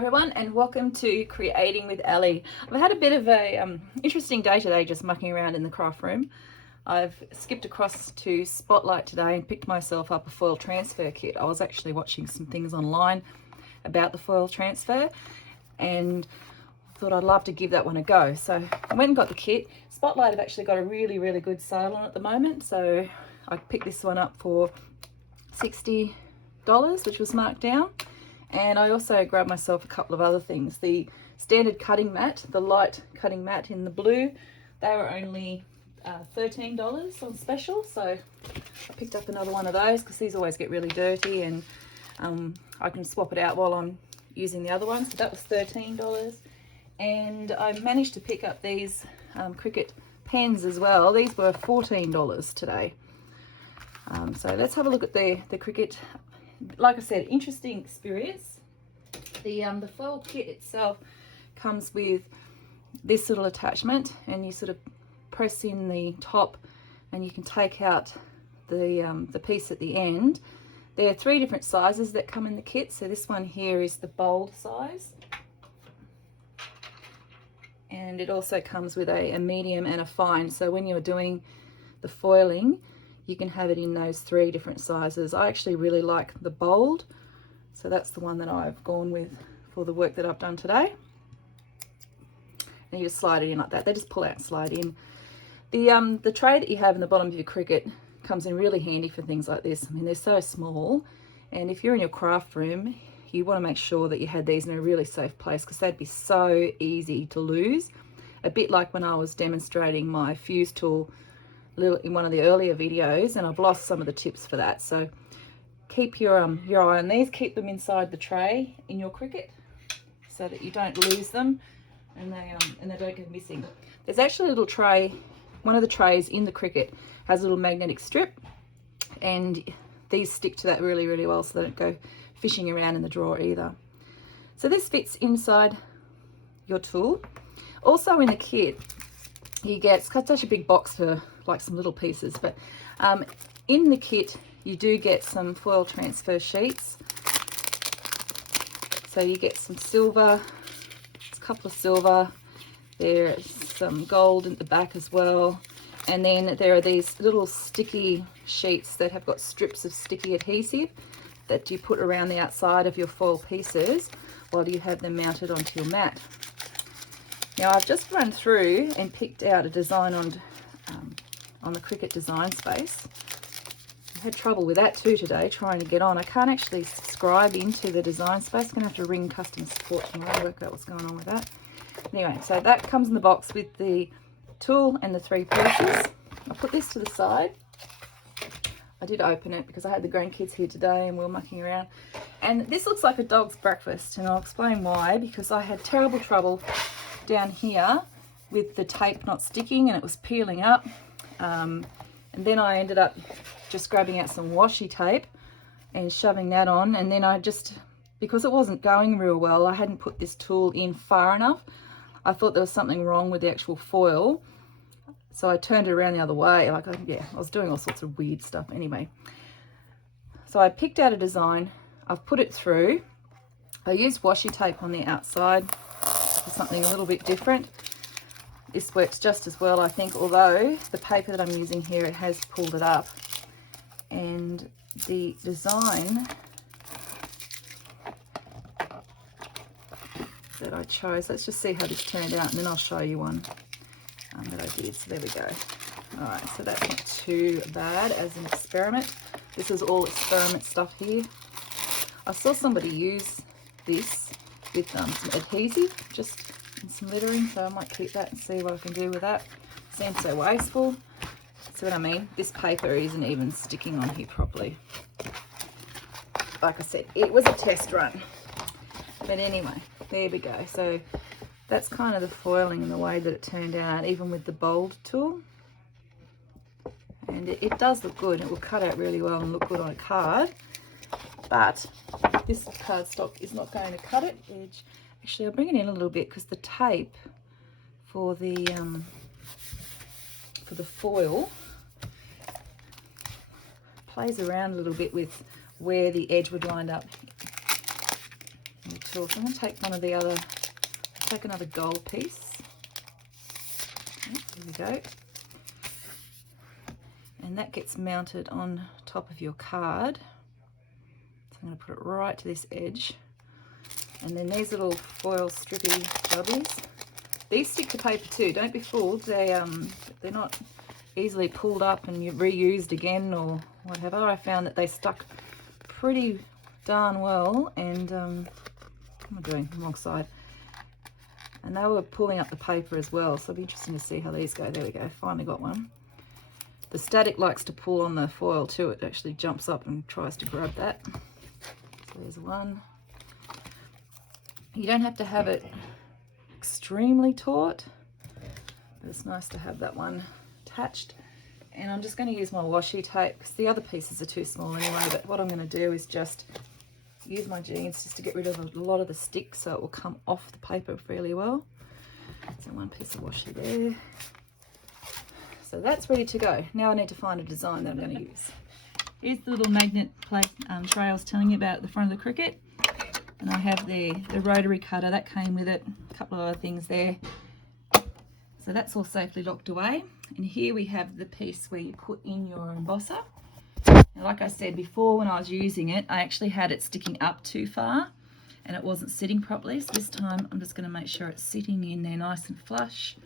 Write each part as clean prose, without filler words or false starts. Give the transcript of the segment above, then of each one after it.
everyone, and welcome to Creating with Ali. I've had a bit of a interesting day today, just mucking around in the craft room. I've skipped across to Spotlight today and picked myself up a foil transfer kit. I was actually watching some things online about the foil transfer and thought I'd love to give that one a go. So I went and got the kit. Spotlight have actually got a really good sale on at the moment, so I picked this one up for $60, which was marked down. And I also grabbed myself a couple of other things. The standard cutting mat, the light cutting mat in the blue, they were only $13 on special. So I picked up another one of those because these always get really dirty, and I can swap it out while I'm using the other one. So that was $13. And I managed to pick up these cricket pens as well. These were $14 today. So let's have a look at the cricket. Like I said, interesting experience. The foil kit itself comes with this little attachment, and you sort of press in the top and you can take out the piece at the end. There are 3 different sizes that come in the kit. So this one here is the bold size, and it also comes with a medium and a fine. So when you're doing the foiling, you can have it in those 3 different sizes. I actually really like the bold, so that's the one that I've gone with for the work that I've done today. And you just slide it in like that. They just pull out and slide in. The tray that you have in the bottom of your cricket comes in really handy for things like this. I mean, they're so small, and if you're in your craft room, you want to make sure that you had these in a really safe place, because they'd be so easy to lose. A bit like when I was demonstrating my fuse tool in one of the earlier videos, and I've lost some of the tips for that. So keep your eye on these. Keep them inside the tray in your cricket so that you don't lose them and they don't go missing. There's actually a little tray. One of the trays in the cricket has a little magnetic strip, and these stick to that really well, so they don't go fishing around in the drawer either. So this fits inside your tool. Also in the kit, you get, it's such a big box for like some little pieces, but in the kit you do get some foil transfer sheets. So you get some silver, it's a couple of silver, there's some gold at the back as well, and then there are these little sticky sheets that have got strips of sticky adhesive that you put around the outside of your foil pieces while you have them mounted onto your mat. Now I've just run through and picked out a design on the Cricut design space. I had trouble with that too today, trying to get on. I can't actually subscribe into the design space. I'm going to have to ring customer support tomorrow to work out what's going on with that. Anyway, so that comes in the box with the tool and the 3 pieces. I'll put this to the side. I did open it because I had the grandkids here today and we were mucking around. And this looks like a dog's breakfast, and I'll explain why. Because I had terrible trouble down here with the tape not sticking, and it was peeling up. And then I ended up just grabbing out some washi tape and shoving that on, and then I just, because it wasn't going real well, I hadn't put this tool in far enough. I thought there was something wrong with the actual foil, so I turned it around the other way. I was doing all sorts of weird stuff anyway. So I picked out a design, I've put it through. I used washi tape on the outside for something a little bit different. This works just as well, I think, although the paper that I'm using here, it has pulled it up. And the design that I chose, let's just see how this turned out, and then I'll show you one that I did. So there we go. All right, so that's not too bad as an experiment. This is all experiment stuff here. I saw somebody use this with some adhesive, just and some lettering, so I might keep that and see what I can do with that. Seems so wasteful. See what I mean? This paper isn't even sticking on here properly. Like I said, it was a test run. But anyway, there we go. So that's kind of the foiling and the way that it turned out, even with the bold tool. And it does look good. It will cut out really well and look good on a card. But this cardstock is not going to cut it. Actually, I'll bring it in a little bit because the tape for the foil plays around a little bit with where the edge would line up. tool. So I'm going to take one of the other, take another gold piece. There we go. And that gets mounted on top of your card. So I'm going to put it right to this edge. And then these little foil strippy jobbies, these stick to paper too. Don't be fooled. They're not easily pulled up and you've reused again or whatever. I found that they stuck pretty darn well, and what am I doing? Wrong side. And they were pulling up the paper as well, so it'll be interesting to see how these go. There we go, finally got one. The static likes to pull on the foil too. It actually jumps up and tries to grab that. So there's one. You don't have to have it extremely taut, but it's nice to have that one attached. And I'm just going to use my washi tape because the other pieces are too small anyway, but what I'm going to do is just use my jeans just to get rid of a lot of the stick so it will come off the paper fairly well. So one piece of washi there. So that's ready to go. Now I need to find a design that I'm going to use. Here's the little magnet plate tray I was telling you about at the front of the cricket. And I have the rotary cutter that came with it, a couple of other things there. So that's all safely locked away. And here we have the piece where you put in your embosser. Now, like I said before, when I was using it, I actually had it sticking up too far and it wasn't sitting properly. So this time I'm just going to make sure it's sitting in there nice and flush.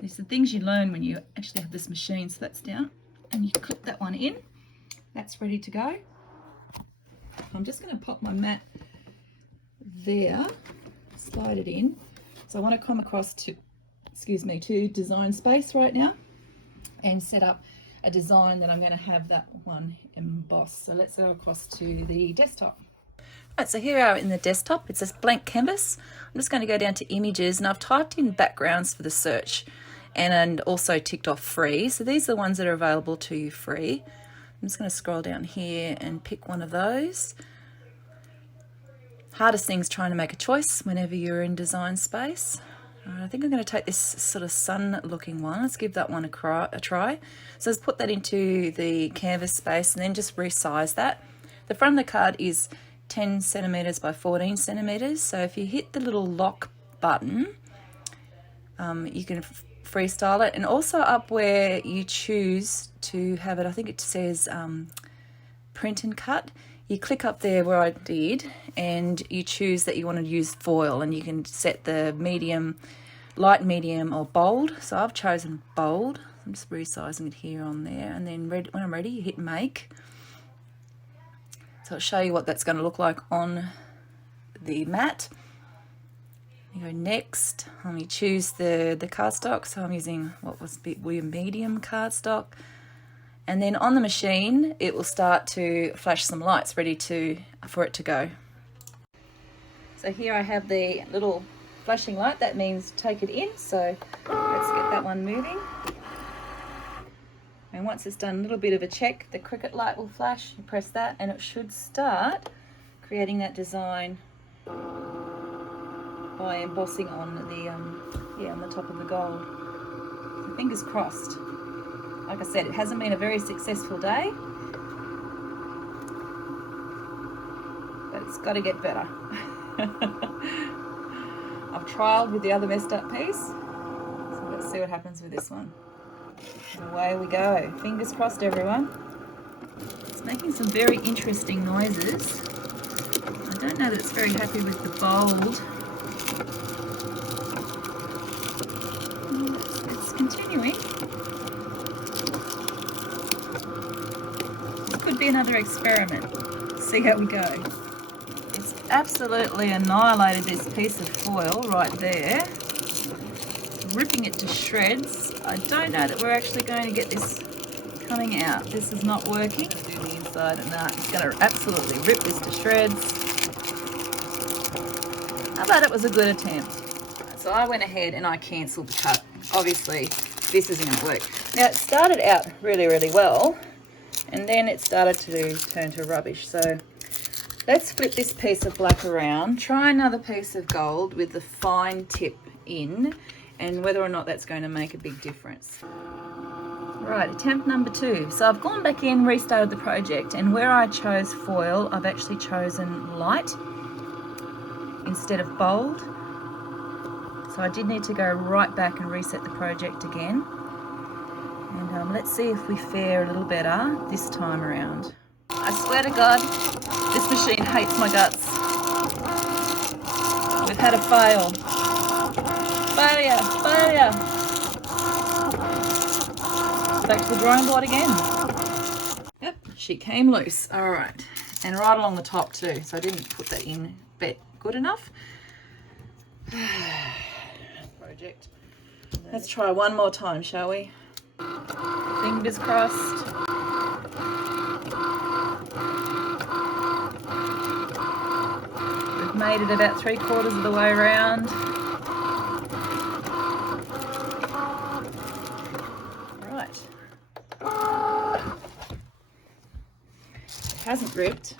These are things you learn when you actually have this machine. So that's down and you clip that one in. That's ready to go. I'm just going to pop my mat there, slide it in. So I want to come across to, to Design Space right now and set up a design that I'm going to have that one embossed. So let's go across to the desktop. Right, so here we are in the desktop. It's a blank canvas. I'm just going to go down to images, and I've typed in backgrounds for the search and also ticked off free. So these are the ones that are available to you free. I'm just going to scroll down here and pick one of those. Hardest thing is trying to make a choice whenever you're in Design Space. I think I'm going to take this sort of sun looking one. Let's give that one a try. So let's put that into the canvas space and then just resize that. The front of the card is 10 centimeters by 14 centimeters. So if you hit the little lock button, you can freestyle it. And also up where you choose to have it, I think it says print and cut. You click up there where I did and you choose that you want to use foil, and you can set the medium, light, medium or bold. So I've chosen bold. I'm just resizing it here on there, and then when I'm ready you hit make. So I'll show you what that's going to look like on the mat. You go next, you choose the cardstock. So I'm using what was medium cardstock. And then on the machine, it will start to flash some lights ready for it to go. So here I have the little flashing light. That means take it in. So let's get that one moving. And once it's done a little bit of a check, the cricket light will flash. You press that and it should start creating that design by embossing on on the top of the gold. So fingers crossed. Like I said, it hasn't been a very successful day, but it's got to get better. I've trialed with the other messed up piece, so let's see what happens with this one. And away we go. Fingers crossed, everyone. It's making some very interesting noises. I don't know that it's very happy with the bold. It's continuing. Could be another experiment. See how we go. It's absolutely annihilated this piece of foil right there, ripping it to shreds. I don't know that we're actually going to get this coming out. This is not working. I'm going to do the inside, and it's going to absolutely rip this to shreds. How about it was a good attempt? So I went ahead and I cancelled the cut. Obviously, this isn't going to work. Now it started out really, really well, and then it started to turn to rubbish. So let's flip this piece of black around, try another piece of gold with the fine tip in, and whether or not that's going to make a big difference. Right, attempt number 2. So I've gone back in, restarted the project, and where I chose foil, I've actually chosen light. instead of bold. So I did need to go right back and reset the project again. And let's see if we fare a little better this time around. I swear to God, this machine hates my guts. We've had a fail. Failure, failure. Back to the drawing board again. Yep, she came loose. All right, and right along the top too. So I didn't put that in but good enough. Project. Let's try one more time, shall we? Fingers crossed. We've made it about 3/4 of the way around. Right. It hasn't ripped.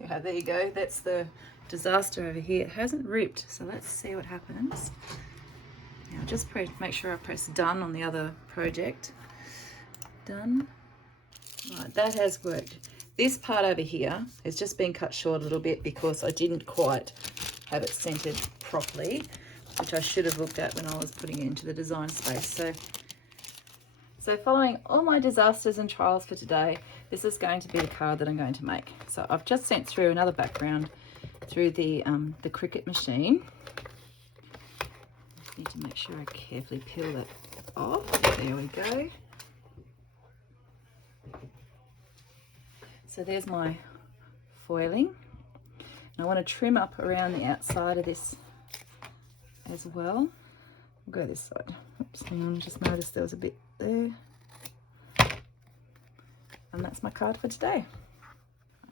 Yeah, there you go. That's the disaster over here. It hasn't ripped, so let's see what happens. Now just make sure I press done on the other project. Done. Right, that has worked. This part over here has just been cut short a little bit because I didn't quite have it centered properly, which I should have looked at when I was putting it into the design space. So following all my disasters and trials for today, this is going to be the card that I'm going to make. So I've just sent through another background through the Cricut machine. I need to make sure I carefully peel that off. There we go. So there's my foiling. And I want to trim up around the outside of this as well. We'll go this side. Oops, hang on, just noticed there was a bit there. And that's my card for today.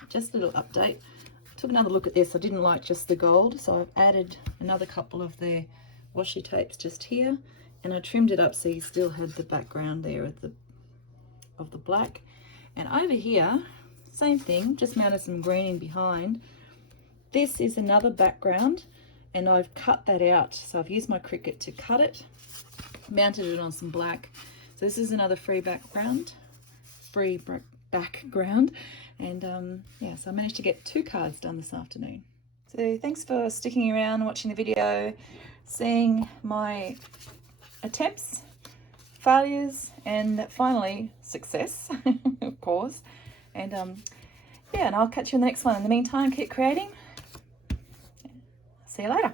Just a little update. I took another look at this. I didn't like just the gold, so I've added another couple of the washi tapes just here, and I trimmed it up so you still had the background there of the black. And over here, same thing, just mounted some green in behind. This is another background, and I've cut that out. So I've used my Cricut to cut it, mounted it on some black. So this is another free background, and yeah, so I managed to get 2 cards done this afternoon. So thanks for sticking around, watching the video, seeing my attempts, failures, and finally success, of course. And yeah, and I'll catch you in the next one. In the meantime, keep creating. See you later.